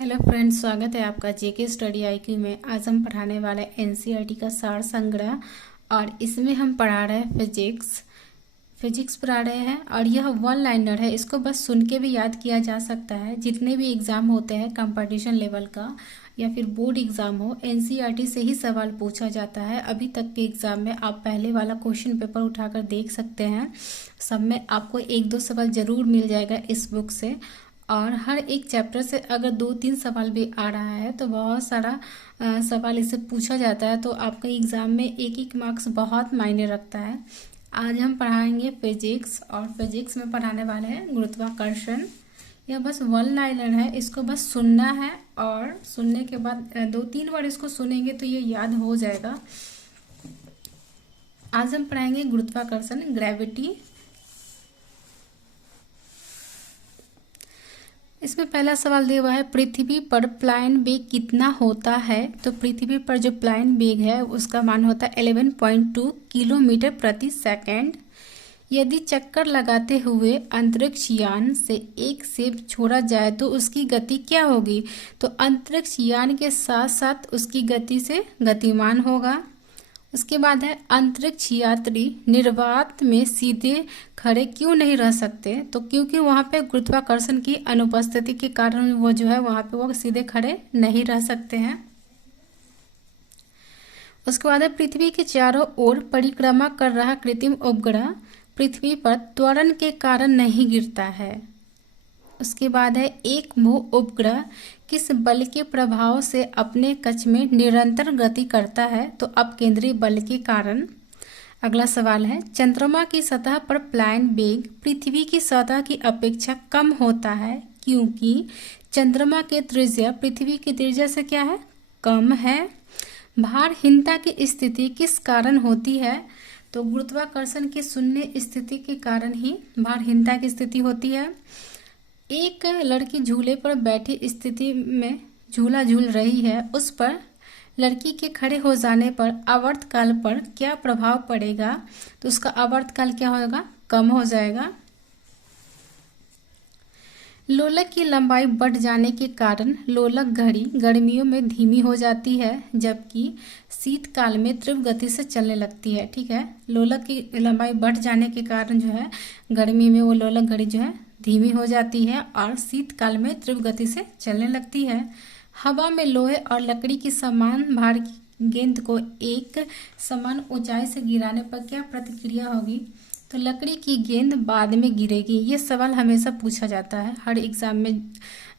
Hello friends, स्वागत है आपका जेके स्टडी आईक्यू में। आज हम पढ़ाने वाले एनसीईआरटी का सार संग्रह और इसमें हम पढ़ा रहे हैं फिजिक्स पढ़ा रहे हैं। और यह वन लाइनर है, इसको बस सुन के भी याद किया जा सकता है। जितने भी एग्ज़ाम होते हैं कंपटीशन लेवल का या फिर बोर्ड एग्ज़ाम हो, एनसीईआरटी से ही सवाल पूछा जाता है। अभी तक के एग्ज़ाम में आप पहले वाला क्वेश्चन पेपर उठाकर देख सकते हैं, सब में आपको एक दो सवाल ज़रूर मिल जाएगा इस बुक से। और हर एक चैप्टर से अगर 2-3 सवाल भी आ रहा है तो बहुत सारा सवाल इससे पूछा जाता है, तो आपका एग्ज़ाम में एक एक मार्क्स बहुत मायने रखता है। आज हम पढ़ाएंगे फिजिक्स, और फिजिक्स में पढ़ाने वाले हैं गुरुत्वाकर्षण। यह बस वन लाइनर है, इसको बस सुनना है और सुनने के बाद 2-3 बार इसको सुनेंगे तो ये याद हो जाएगा। आज हम पढ़ाएंगे गुरुत्वाकर्षण, ग्रेविटी। इसमें पहला सवाल दिया हुआ है, पृथ्वी पर प्लायन वेग कितना होता है। तो पृथ्वी पर जो प्लायन वेग है उसका मान होता है 11.2 किलोमीटर प्रति सेकंड। यदि चक्कर लगाते हुए अंतरिक्ष यान से एक सेब छोड़ा जाए तो उसकी गति क्या होगी। तो अंतरिक्ष यान के साथ साथ उसकी गति से गतिमान होगा। उसके बाद है, अंतरिक्ष यात्री निर्वात में सीधे खड़े क्यों नहीं रह सकते। तो क्योंकि वहाँ पे गुरुत्वाकर्षण की अनुपस्थिति के कारण वो जो है वहाँ पे वो सीधे खड़े नहीं रह सकते हैं। उसके बाद है, पृथ्वी के चारों ओर परिक्रमा कर रहा कृत्रिम उपग्रह पृथ्वी पर त्वरण के कारण नहीं गिरता है। उसके बाद है, एक भू उपग्रह किस बल के प्रभाव से अपने कक्ष में निरंतर गति करता है। तो अपकेंद्री बल के कारण। अगला सवाल है, चंद्रमा की सतह पर प्लायन वेग पृथ्वी की सतह की अपेक्षा कम होता है क्योंकि चंद्रमा की त्रिज्या पृथ्वी की त्रिज्या से क्या है, कम है। भारहीनता की स्थिति किस कारण होती है। तो गुरुत्वाकर्षण की शून्य स्थिति के कारण ही भारहीनता की स्थिति होती है। एक लड़की झूले पर बैठी स्थिति में झूला झूल रही है, उस पर लड़की के खड़े हो जाने पर आवर्तकाल पर क्या प्रभाव पड़ेगा। तो उसका आवर्तकाल क्या होगा, कम हो जाएगा। लोलक की लंबाई बढ़ जाने के कारण लोलक घड़ी गर्मियों में धीमी हो जाती है जबकि शीतकाल में तीव्र गति से चलने लगती है। ठीक है, लोलक की लंबाई बढ़ जाने के कारण जो है गर्मी में वो लोलक घड़ी जो है धीमी हो जाती है और शीतकाल में तीव्र गति से चलने लगती है। हवा में लोहे और लकड़ी की समान भार की गेंद को एक समान ऊंचाई से गिराने पर क्या प्रतिक्रिया होगी। तो लकड़ी की गेंद बाद में गिरेगी। ये सवाल हमेशा पूछा जाता है हर एग्ज़ाम में।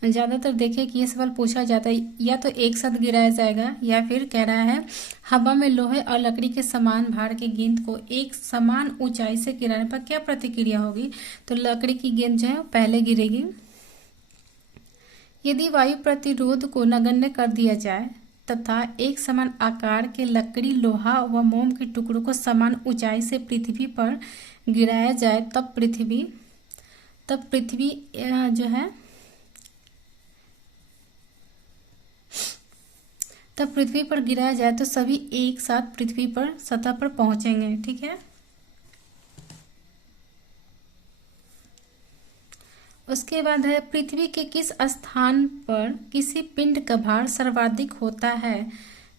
ज़्यादातर देखें कि ये सवाल पूछा जाता है, या तो एक साथ गिराया जाएगा या फिर कह रहा है हवा में लोहे और लकड़ी के समान भार की गेंद को एक समान ऊंचाई से गिराने पर क्या प्रतिक्रिया होगी। तो लकड़ी की गेंद जो है पहले गिरेगी। यदि वायु प्रतिरोध को नगण्य कर दिया जाए तथा एक समान आकार के लकड़ी, लोहा व मोम के टुकड़ों को समान ऊंचाई से पृथ्वी पर गिराया जाए तब पृथ्वी जो है तब पृथ्वी पर गिराया जाए तो सभी एक साथ पृथ्वी पर सतह पर पहुंचेंगे। ठीक है, उसके बाद है, पृथ्वी के किस स्थान पर किसी पिंड का भार सर्वाधिक होता है।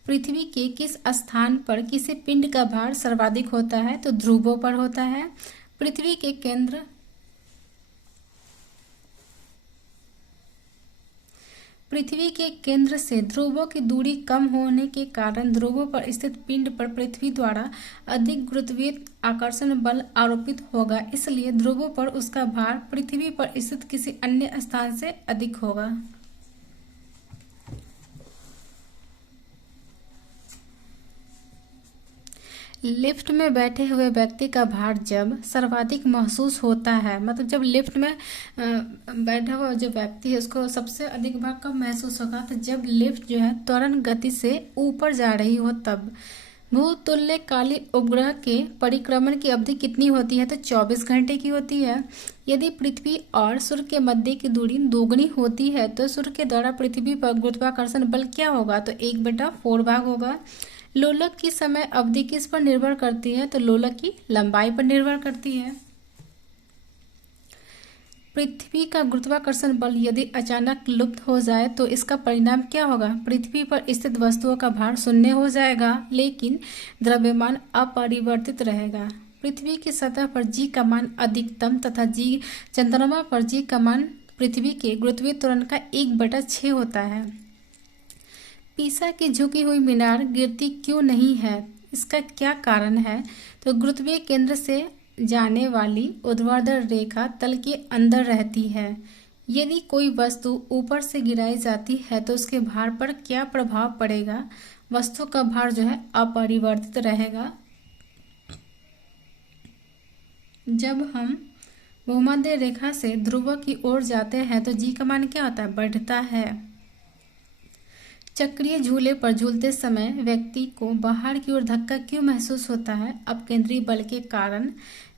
पृथ्वी के किस स्थान पर किसी पिंड का भार सर्वाधिक होता है। तो ध्रुवों पर होता है। पृथ्वी के केंद्र से ध्रुवों की दूरी कम होने के कारण ध्रुवों पर स्थित पिंड पर पृथ्वी द्वारा अधिक गुरुत्वीय आकर्षण बल आरोपित होगा, इसलिए ध्रुवों पर उसका भार पृथ्वी पर स्थित किसी अन्य स्थान से अधिक होगा। लिफ्ट में बैठे हुए व्यक्ति का भार जब सर्वाधिक महसूस होता है, मतलब जब लिफ्ट में बैठा हुआ जो व्यक्ति है उसको सबसे अधिक भार कब महसूस होगा। तो जब लिफ्ट जो है त्वरण गति से ऊपर जा रही हो तब। भूतुल्यकाली उपग्रह के परिक्रमण की अवधि कितनी होती है। तो 24 घंटे की होती है। यदि पृथ्वी और सूर्य के मध्य की दूरी दोगुनी होती है तो सूर्य के द्वारा पृथ्वी पर गुरुत्वाकर्षण बल क्या होगा। तो 1/4 भाग होगा। लोलक की समय अवधि किस पर निर्भर करती है। तो लोलक की लंबाई पर निर्भर करती है। पृथ्वी का गुरुत्वाकर्षण बल यदि अचानक लुप्त हो जाए तो इसका परिणाम क्या होगा? पृथ्वी पर स्थित वस्तुओं का भार शून्य हो जाएगा, लेकिन द्रव्यमान अपरिवर्तित रहेगा। पृथ्वी की सतह पर जी का मान अधिकतम तथा जी चंद्रमा पर जी का मान पृथ्वी के गुरुत्वीय त्वरण का 1/6 होता है। पीसा की झुकी हुई मीनार गिरती क्यों नहीं है? इसका क्या कारण है? तो गुरुत्वीय केंद्र से जाने वाली ऊर्ध्वाधर रेखा तल के अंदर रहती है। यदि कोई वस्तु ऊपर से गिराई जाती है तो उसके भार पर क्या प्रभाव पड़ेगा? वस्तु का भार जो है अपरिवर्तित रहेगा। जब हम भूमध्य रेखा से ध्रुव की ओर जाते हैं तो जी का मान क्या होता है? बढ़ता है। चक्रीय झूले पर झूलते समय व्यक्ति को बाहर की ओर धक्का क्यों महसूस होता है? अपकेंद्री बल के कारण।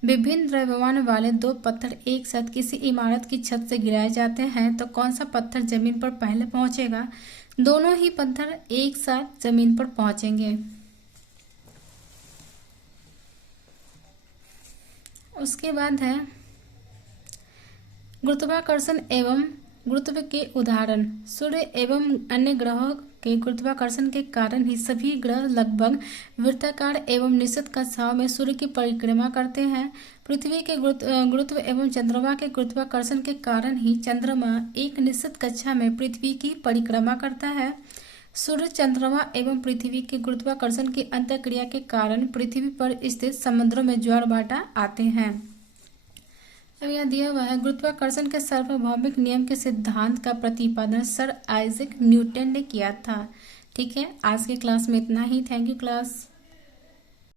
विभिन्न द्रव्यमान वाले दो पत्थर एक साथ किसी इमारत की छत से गिराए जाते हैं तो कौन सा पत्थर जमीन पर पहले पहुंचेगा? दोनों ही पत्थर एक साथ जमीन पर पहुंचेंगे। उसके बाद है गुरुत्वाकर्षण एवं गुरुत्व के उदाहरण। सूर्य एवं अन्य ग्रहों के गुरुत्वाकर्षण के कारण ही सभी ग्रह लगभग वृत्ताकार एवं निश्चित कक्षाओं में सूर्य की परिक्रमा करते हैं। पृथ्वी के गुरुत्व एवं चंद्रमा के गुरुत्वाकर्षण के कारण ही चंद्रमा एक निश्चित कक्षा में पृथ्वी की परिक्रमा करता है। सूर्य, चंद्रमा एवं पृथ्वी के गुरुत्वाकर्षण की अंतःक्रिया के कारण पृथ्वी पर स्थित समुद्रों में ज्वार भाटा आते हैं। अब यहाँ दिया हुआ है गुरुत्वाकर्षण के सार्वभौमिक नियम के सिद्धांत का प्रतिपादन सर आइजैक न्यूटन ने किया था। ठीक है, आज के क्लास में इतना ही। Thank you class.